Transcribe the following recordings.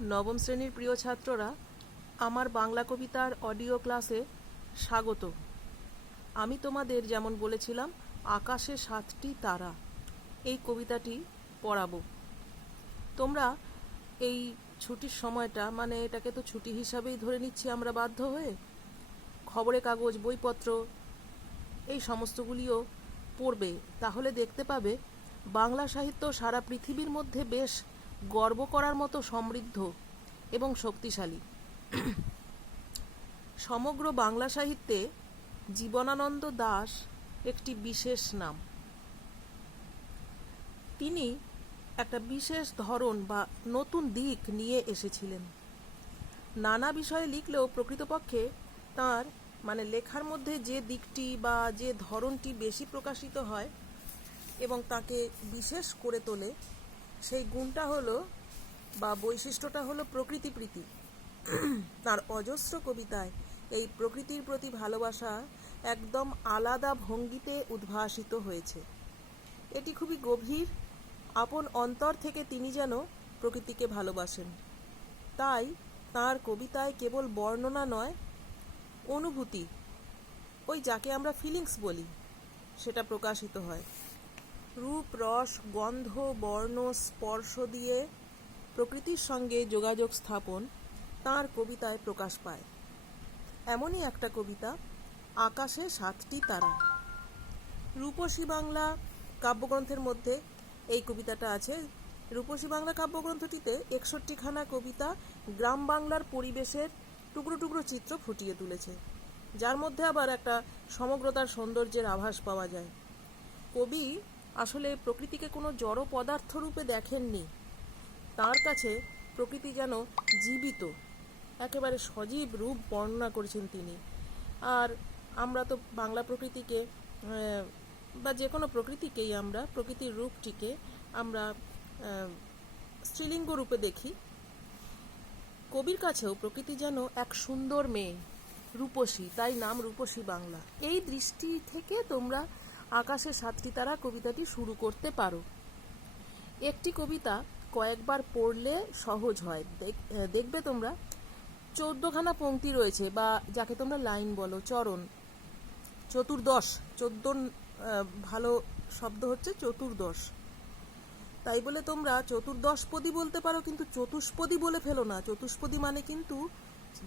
নবম শ্রেণীর প্রিয় ছাত্ররা, আমার বাংলা কবিতার অডিও ক্লাসে স্বাগত। আমি তোমাদের যেমন বলেছিলাম আকাশে 7টি তারা এই কবিতাটি পড়াবো। তোমরা এই ছুটির সময়টা, মানে এটাকে তো ছুটি হিসাবেই ধরে নিচ্ছি আমরা বাধ্য হয়ে, খবরের কাগজ, বইপত্র এই সমস্তগুলিও পড়বে। তাহলে দেখতে পাবে বাংলা সাহিত্য সারা পৃথিবীর মধ্যে বেশ গর্ব করার মতো সমৃদ্ধ এবং শক্তিশালী। সমগ্র বাংলা সাহিত্যে জীবনানন্দ দাশ একটি বিশেষ নাম। তিনি একটা বিশেষ ধরন বা নতুন দিক নিয়ে এসেছিলেন। নানা বিষয়ে লিখলেও প্রকৃতপক্ষে তার লেখার মধ্যে যে দিকটি বা যে ধরনটি বেশি প্রকাশিত হয় এবং তাকে বিশেষ করে তোলে, সেই গুণটা হলো বা বৈশিষ্ট্যটা হলো প্রকৃতিপ্রীতি। তার অজস্র কবিতায় এই প্রকৃতির প্রতি ভালোবাসা একদম আলাদা ভঙ্গিতে উদ্ভাসিত হয়েছে। এটি খুবই গভীর, আপন অন্তর থেকে তিনি যেন প্রকৃতিকে ভালোবাসেন। তাই তার কবিতায় কেবল বর্ণনা নয়, অনুভূতি, ওই যাকে আমরা ফিলিংস বলি, সেটা প্রকাশিত হয়। রূপ, রস, গন্ধ, বর্ণ, স্পর্শ দিয়ে প্রকৃতির সঙ্গে যোগাযোগ স্থাপন তাঁর কবিতায় প্রকাশ পায়। এমনই একটা কবিতা আকাশে 7টি তারা। রূপসী বাংলা কাব্যগ্রন্থের মধ্যে এই কবিতাটা আছে। রূপসী বাংলা কাব্যগ্রন্থটিতে 61খানা কবিতা গ্রাম বাংলার পরিবেশের টুকরো টুকরো চিত্র ফুটিয়ে তুলেছে, যার মধ্যে আবার একটা সমগ্রতার সৌন্দর্যের আভাস পাওয়া যায়। কবি আসলে প্রকৃতিকে কোনো জড় পদার্থ রূপে দেখেননি। তার কাছে প্রকৃতি যেন জীবিত, একেবারে সজীব রূপ বর্ণনা করেছেন তিনি। আর আমরা তো বাংলা প্রকৃতিকে বা যে কোনো প্রকৃতিকেই আমরা, প্রকৃতির রূপটিকে আমরা স্ত্রীলিঙ্গ রূপে দেখি। কবির কাছেও প্রকৃতি যেন এক সুন্দর মেয়ে, রূপসী, তাই নাম রূপসী বাংলা। এই দৃষ্টি থেকে তোমরা আকাশে 7টি তারা কবিতাটি শুরু করতে পারো। একটি কবিতা কয়েকবার পড়লে সহজ হয়। দেখবে তোমরা 14খানা পংক্তি রয়েছে, বা যাকে তোমরা লাইন বলো, চরণ, চতুর্দশ। 14 ভালো শব্দ হচ্ছে চতুর্দশ। তাই বলে তোমরা চতুর্দশপদী বলতে পারো, কিন্তু চতুষ্পদী বলে ফেলো না। চতুষ্পদী মানে কিন্তু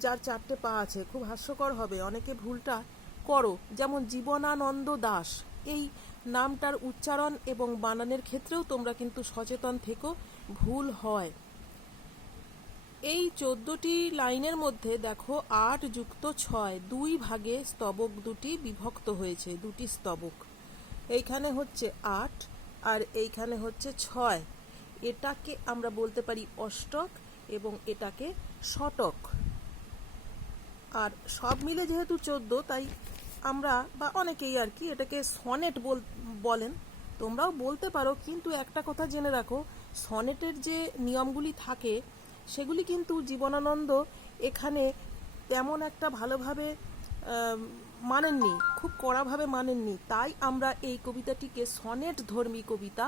যার 4টে পা আছে। খুব হাস্যকর হবে, অনেকে ভুলটা করো। যেমন জীবনানন্দ দাশ, এই নামটার উচ্চারণ এবং বানানের ক্ষেত্রেও তোমরা কিন্তু সচেতন থেকো, ভুল হয়। এই 14টি লাইনের মধ্যে দেখো 8 যুক্ত 6, 2 ভাগে স্তবক দুটি বিভক্ত হয়েছে, দুটি স্তবক। এইখানে হচ্ছে 8 আর এইখানে হচ্ছে 6। এটাকে আমরা বলতে পারি অষ্টক এবং এটাকে শতক। আর সব মিলে যেহেতু 14, তাই আমরা বা অনেকেই আর কি এটাকে সনেট বলেন। তোমরাও বলতে পারো, কিন্তু একটা কথা জেনে রাখো, সনেটের যে নিয়মগুলি থাকে সেগুলি কিন্তু জীবনানন্দ এখানে তেমন একটা ভালোভাবে মানেননি, খুব কড়াভাবে মানেননি। তাই আমরা এই কবিতাটিকে সনেট ধর্মী কবিতা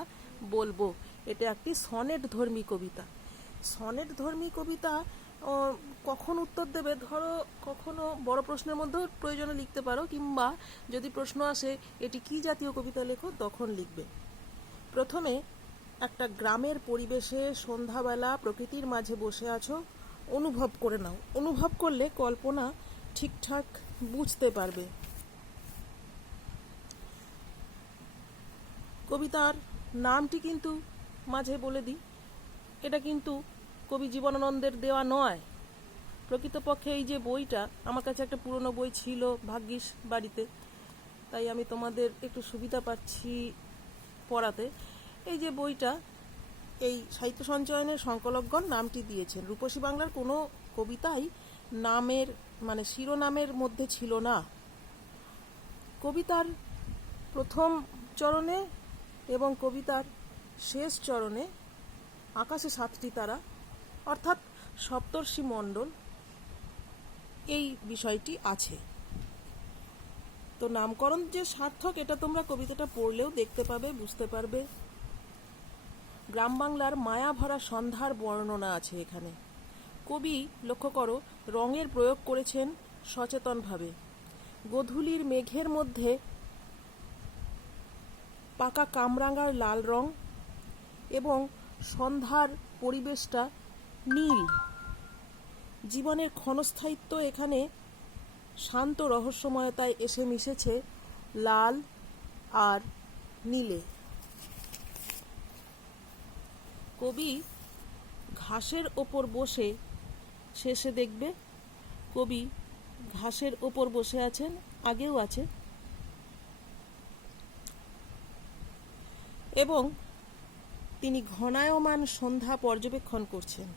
বলবো। এটা একটি সনেট ধর্মী কবিতা। সনেট ধর্মী কবিতা কখন উত্তর দেবে, ধরো কখনো বড় প্রশ্নের মধ্যেও প্রয়োজনে লিখতে পারো, কিংবা যদি প্রশ্ন আসে এটি কি জাতীয় কবিতা লেখো, তখন লিখবে। প্রথমে একটা গ্রামের পরিবেশে সন্ধ্যাবেলা প্রকৃতির মাঝে বসে আছো, অনুভব করে নাও। অনুভব করলে কল্পনা ঠিকঠাক বুঝতে পারবে। কবিতার নামটি কিন্তু মাঝে বলে দিই, এটা কিন্তু কবি জীবনানন্দের দেওয়া নয়। প্রকৃতপক্ষে এই যে বইটা, আমার কাছে একটা পুরনো বই ছিল ভাগ্যিস বাড়িতে, তাই আমি তোমাদের একটু সুবিধা পাচ্ছি পড়াতে। এই যে বইটা, এই সাহিত্য সঞ্চয়নের সংকলকগণ নামটি দিয়েছেন। রূপসী বাংলার কোনো কবিতাই নামের শিরোনামের মধ্যে ছিল না। কবিতার প্রথম চরণে এবং কবিতার শেষ চরণে আকাশে 7টি তারা, অর্থাৎ সপ্তর্ষি মণ্ডল, এই বিষয়টি আছে। তো নামকরণ যে সার্থক, এটা তোমরা কবিতাটা পড়লেও দেখতে পাবে, বুঝতে পারবে। গ্রাম বাংলার মায়া ভরা সন্ধ্যার বর্ণনা আছে এখানে। কবি লক্ষ্য করো রঙের প্রয়োগ করেছেন সচেতনভাবে। গোধূলির মেঘের মধ্যে পাকা কামরাঙার লাল রং এবং সন্ধ্যার পরিবেশটা নীল। জীবনের ক্ষণস্থায়িত্ব এখানে শান্ত রহস্যময়তায় এসে মিশেছে লাল আর নীলে। কবি ঘাসের ওপর বসে, শেষে দেখবে কবি ঘাসের ওপর বসে আছেন, আগেও আছে, এবং তিনি ঘনায়মান সন্ধ্যা পর্যবেক্ষণ করছেন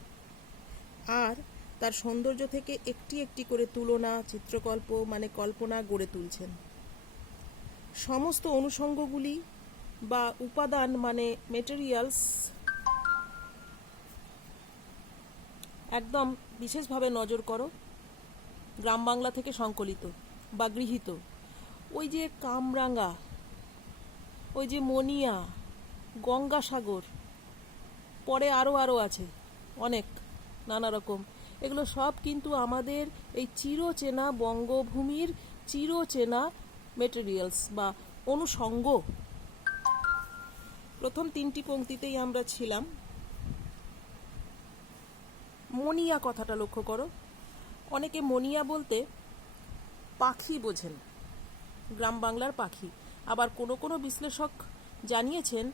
আর তার সৌন্দর্য থেকে একটি একটি করে তুলনা, চিত্রকল্প মানে কল্পনা গড়ে তুলছেন। সমস্ত অনুষঙ্গগুলি বা উপাদান মানে মেটেরিয়ালস একদম বিশেষভাবে নজর করো, গ্রাম বাংলা থেকে সংকলিত বা গৃহীত। ওই যে কামরাঙা, ওই যে মনিয়া, গঙ্গাসাগর, পরে আরও আছে অনেক নানা রকম, এগুলো সব কিন্তু আমাদের এই চিরচেনা বঙ্গভূমির চিরচেনা মেটেরিয়ালস বা অনুষঙ্গ। প্রথম তিনটি পংক্তিতেই আমরা ছিলাম। মনিয়া কথাটা লক্ষ্য করো, অনেকে মনিয়া বলতে পাখি বোঝেন, গ্রাম বাংলার পাখি। আবার কোনো কোনো বিশ্লেষক জানিয়েছেন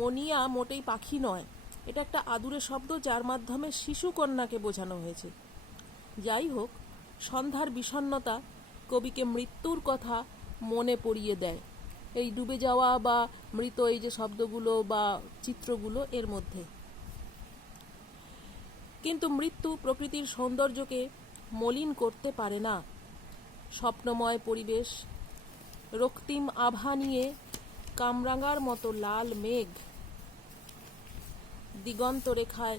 মনিয়া মোটেই পাখি নয়, এটা একটা আদুরে শব্দ যার মাধ্যমে শিশু কন্যাকে বোঝানো হয়েছে। যাই হোক, সন্ধ্যার বিষণ্ণতা কবিকে মৃত্যুর কথা মনে পড়িয়ে দেয় এই ডুবে যাওয়া বা মৃত এই যে শব্দগুলো বা চিত্রগুলো এর মধ্যে। কিন্তু মৃত্যু প্রকৃতির সৌন্দর্যকে মলিন করতে পারে না। স্বপ্নময় পরিবেশ, রক্তিম আভা নিয়ে কামরাঙার মতো লাল মেঘ দিগন্ত রেখায়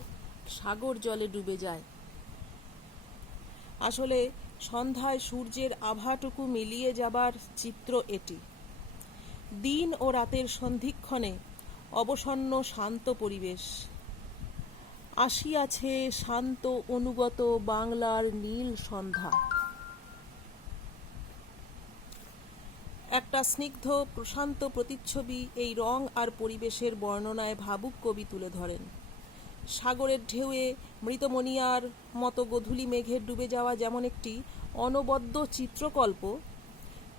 সাগর জলে ডুবে যায়। আসলে সন্ধ্যায় সূর্যের আভাটুকু মিলিয়ে যাবার চিত্র এটি। দিন ও রাতের সন্ধিক্ষণে অবসন্ন শান্ত পরিবেশ। আসিয়াছে শান্ত অনুগত বাংলার নীল সন্ধ্যা। একটা স্নিগ্ধ প্রশান্ত প্রতিচ্ছবি এই রং আর পরিবেশের বর্ণনায় ভাবুক কবি তুলে ধরেন। সাগরের ঢেউয়ে মৃতমণিয়ার মতো গোধূলি মেঘের ডুবে যাওয়া যেমন একটি অনবদ্য চিত্রকল্প,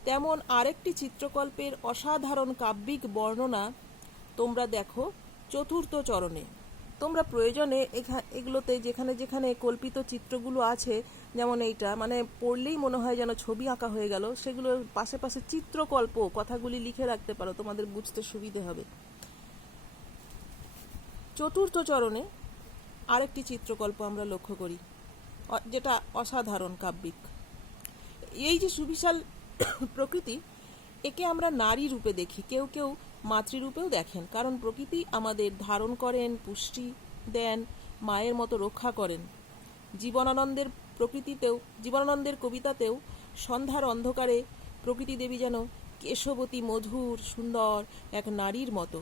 তেমন আরেকটি চিত্রকল্পের অসাধারণ কাব্যিক বর্ণনা তোমরা দেখো চতুর্থ চরণে। তোমরা প্রয়োজনে এগুলোতে যেখানে যেখানে কল্পিত চিত্রগুলো আছে, যেমন এইটা, মানে পড়লেই মনে হয় যেন ছবি আঁকা হয়ে গেল, সেগুলো পাশে পাশে চিত্রকল্প কথাগুলি লিখে রাখতে পারো, তোমাদের বুঝতে সুবিধে হবে। চতুর্থ চরণে আরেকটি চিত্রকল্প আমরা লক্ষ্য করি, যেটা অসাধারণ কাব্যিক। এই যে সুবিশাল প্রকৃতি, একে আমরা নারী রূপে দেখি, কেউ কেউ মাতৃরূপেও দেখেন, কারণ প্রকৃতি আমাদের ধারণ করেন, পুষ্টি দেন, মায়ের মতো রক্ষা করেন। জীবনানন্দের কবিতাতেও সন্ধ্যার অন্ধকারে প্রকৃতি দেবী যেন কেশবতী, মধুর, সুন্দর এক নারীর মতো।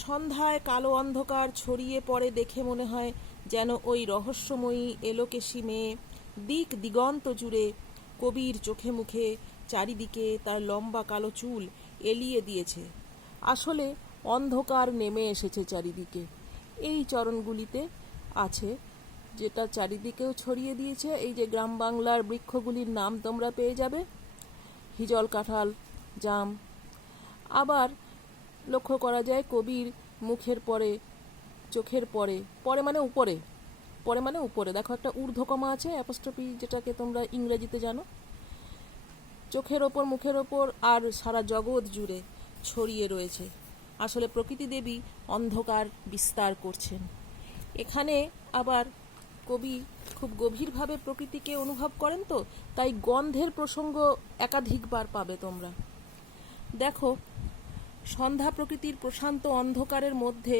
সন্ধ্যায় কালো অন্ধকার ছড়িয়ে পড়ে দেখে মনে হয় যেন ওই রহস্যময়ী এলোকেশী মেয়ে দিক দিগন্ত জুড়ে কবির চোখে মুখে চারিদিকে তার লম্বা কালো চুল এলিয়ে দিয়েছে। আসলে অন্ধকার নেমে এসেছে চারিদিকে, এই চরণগুলিতে আছে, যেটা চারিদিকেও ছড়িয়ে দিয়েছে। এই যে গ্রাম বাংলার বৃক্ষগুলির নাম তোমরা পেয়ে যাবে, হিজল, কাঁঠাল, জাম। আবার লক্ষ্য করা যায় কবির মুখের পরে, চোখের পরে, পরে মানে উপরে, পরে মানে উপরে দেখো একটা ঊর্ধ্বকমা আছে, অ্যাপোস্ট্রফি যেটাকে তোমরা ইংরেজিতে জানো, চোখের ওপর, মুখের ওপর আর সারা জগৎ জুড়ে ছড়িয়ে রয়েছে। আসলে প্রকৃতি দেবী অন্ধকার বিস্তার করছেন। এখানে আবার কবি খুব গভীরভাবে প্রকৃতিকে অনুভব করেন, তো তাই গন্ধের প্রসঙ্গ একাধিকবার পাবে তোমরা। দেখো, সন্ধ্যা প্রকৃতির প্রশান্ত অন্ধকারের মধ্যে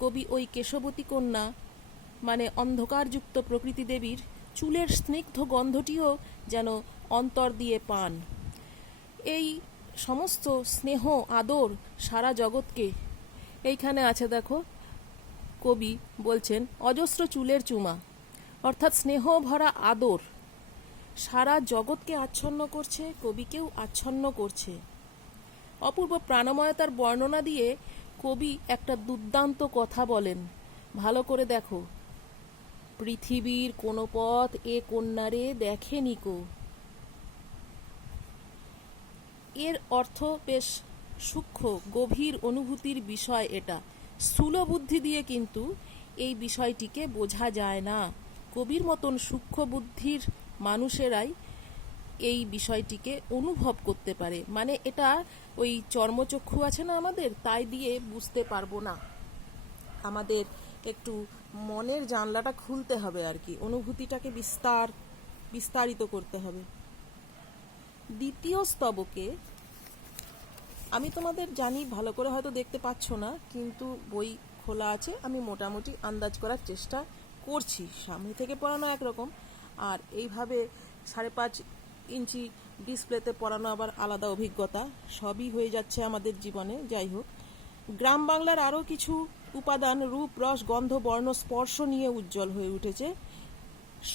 কবি ওই কেশবতী কন্যা মানে অন্ধকারযুক্ত প্রকৃতি দেবীর চুলের স্নিগ্ধ গন্ধটিও যেন অন্তর দিয়ে পান। এই সমস্ত স্নেহ আদর সারা জগৎকে এইখানে আছে। দেখো, কবি বলছেন অজস্র চুলের চুমা, অর্থাৎ স্নেহ ভরা আদর সারা জগৎকে আচ্ছন্ন করছে, কবিকেও আচ্ছন্ন করছে। অপূর্ব প্রাণময়তার বর্ণনা দিয়ে কবি একটা দুর্দান্ত কথা বলেন, ভালো করে দেখো। পৃথিবীর কোনো পথ এ কন্যারে দেখেনি কো। এর অর্থ বেশ সূক্ষ্ম, গভীর অনুভূতির বিষয় এটা। স্থূল বুদ্ধি দিয়ে কিন্তু এই বিষয়টিকে বোঝা যায় না। কবির মতন সূক্ষ্ম বুদ্ধির মানুষেরাই এই বিষয়টিকে অনুভব করতে পারে। মানে এটা ওই চর্মচক্ষু আছে না আমাদের, তাই দিয়ে বুঝতে পারবো না। আমাদের একটু মনের জানলাটা খুলতে হবে আর কি, অনুভূতিটাকে বিস্তারিত করতে হবে। দ্বিতীয় স্তবকে আমি তোমাদের জানি ভালো করে হয়তো দেখতে পাচ্ছ না, কিন্তু বই খোলা আছে, আমি মোটামুটি আন্দাজ করার চেষ্টা করছি। সামনে থেকে পড়ানো একরকম, আর এইভাবে 5.5 ইঞ্চি ডিসপ্লেতে পড়ানো আবার আলাদা অভিজ্ঞতা। সবই হয়ে যাচ্ছে আমাদের জীবনে। যাই হোক, গ্রাম বাংলার আরও কিছু উপাদান রূপ, রস, গন্ধ, বর্ণ, স্পর্শ নিয়ে উজ্জ্বল হয়ে উঠেছে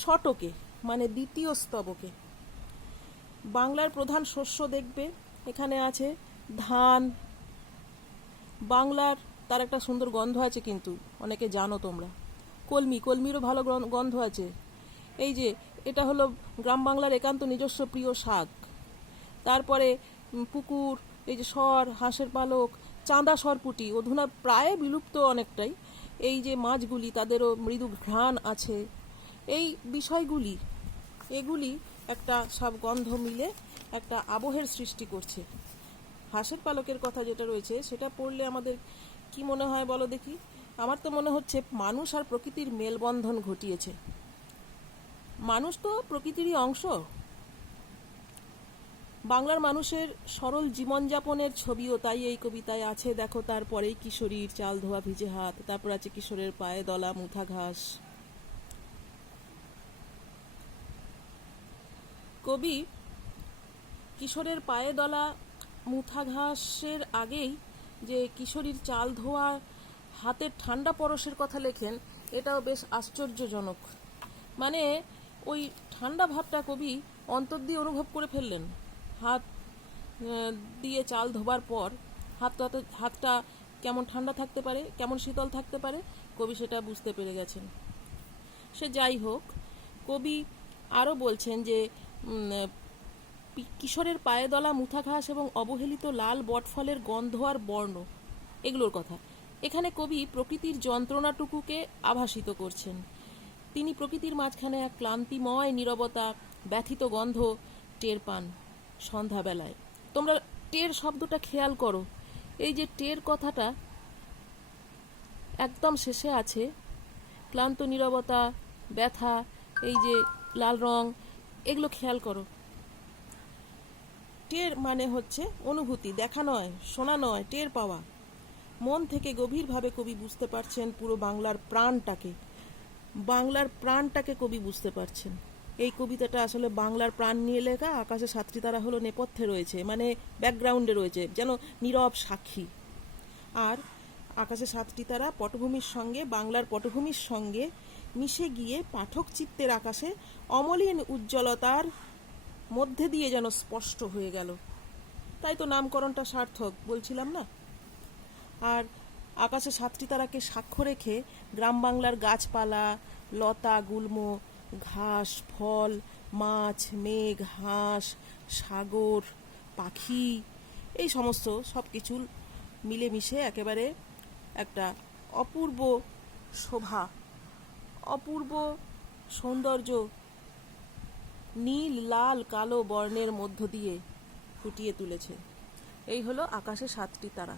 শতকে, মানে দ্বিতীয় স্তবকে। বাংলার প্রধান শস্য দেখবে এখানে আছে ধান। বাংলার তার একটা সুন্দর গন্ধ আছে, কিন্তু অনেকে জানো তোমরা, কলমিরও ভালো গন্ধ আছে। এই যে এটা হলো গ্রাম বাংলার একান্ত নিজস্ব প্রিয় শাক। তারপরে পুকুর, এই যে সর, হাঁসের পালক, চাঁদা সরপুটি অধুনা প্রায় বিলুপ্ত অনেকটাই। এই যে মাছগুলি, তাদেরও মৃদু ঘ্রাণ আছে। এই বিষয়গুলি, এগুলি একটা সব গন্ধ মিলে একটা আবহের সৃষ্টি করছে। হাঁসের পালকের কথা যেটা রয়েছে সেটা পড়লে আমাদের কি মনে হয় বলো দেখি? আমার তো মনে হচ্ছে মানুষ আর প্রকৃতির মেলবন্ধন ঘটিয়েছে। মানুষ তো প্রকৃতিরই অংশ। বাংলার মানুষের সরল জীবনযাপনের ছবিও তাই এই কবিতায় আছে। দেখো, তারপরেই কিশোরীর চাল ধোয়া ভিজে হাত, তারপর আছে কিশোরের পায়ে দলা মুথা ঘাস। কবি কিশোরের পায়ে দলা মুথা ঘাসের আগেই যে কিশোরীর চাল ধোয়া হাতের ঠান্ডা পরশের কথা লেখেন, এটাও বেশ আশ্চর্যজনক। মানে ওই ঠান্ডা ভাবটা কবি অন্তর দিয়ে অনুভব করে ফেললেন। হাত দিয়ে চাল ধোবার পর হাতটা কেমন ঠান্ডা থাকতে পারে, কেমন শীতল থাকতে পারে, কবি সেটা বুঝতে পেরে গেছেন। সে যাই হোক, কবি আরও বলছেন যে কিশোরের পায়ে দলা মুথা ঘাস এবং অবহেলিত লাল বটফলের গন্ধ আর বর্ণ, এগুলোর কথা। এখানে কবি প্রকৃতির যন্ত্রণাটুকুকে আভাসিত করছেন। তিনি প্রকৃতির মাঝখানে এক ক্লান্তিময় নীরবতা, ব্যথিত গন্ধ টের পান সন্ধ্যাবেলায়। তোমরা টের শব্দটা খেয়াল করো। এই যে টের কথাটা একদম শেষে আছে, ক্লান্ত নীরবতা, ব্যথা, এই যে লাল রং, এগুলো খেয়াল করো। টের মানে হচ্ছে অনুভূতি, দেখা নয়, শোনা নয়, টের পাওয়া। মন থেকে গভীরভাবে কবি বুঝতে পারছেন পুরো বাংলার প্রাণটাকে কবি বুঝতে পারছেন। এই কবিতাটা আসলে বাংলার প্রাণ নিয়ে লেখা। আকাশে 7টি তারা হলো নেপথ্যে রয়েছে, মানে ব্যাকগ্রাউন্ডে রয়েছে, যেন নীরব সাক্ষী। আর আকাশে 7টি তারা পটভূমির সঙ্গে, বাংলার পটভূমির সঙ্গে মিশে গিয়ে পাঠক চিত্তের আকাশে অমলিন উজ্জ্বলতার মধ্যে দিয়ে যেন স্পষ্ট হয়ে গেল। তাই তো নামকরণটা সার্থক, বলছিলাম না? আর আকাশে 7টি তারাকে সাক্ষ্য রেখে গ্রাম বাংলার গাছপালা, লতা, গুল্ম, ঘাস, ফল, মাছ, মেঘ, হাঁস, সাগর, পাখি, এই সমস্ত সব কিছু মিলেমিশে একেবারে একটা অপূর্ব শোভা, অপূর্ব সৌন্দর্য নীল, লাল, কালো বর্ণের মধ্য দিয়ে ফুটিয়ে তুলেছে। এই হলো আকাশে 7টি তারা।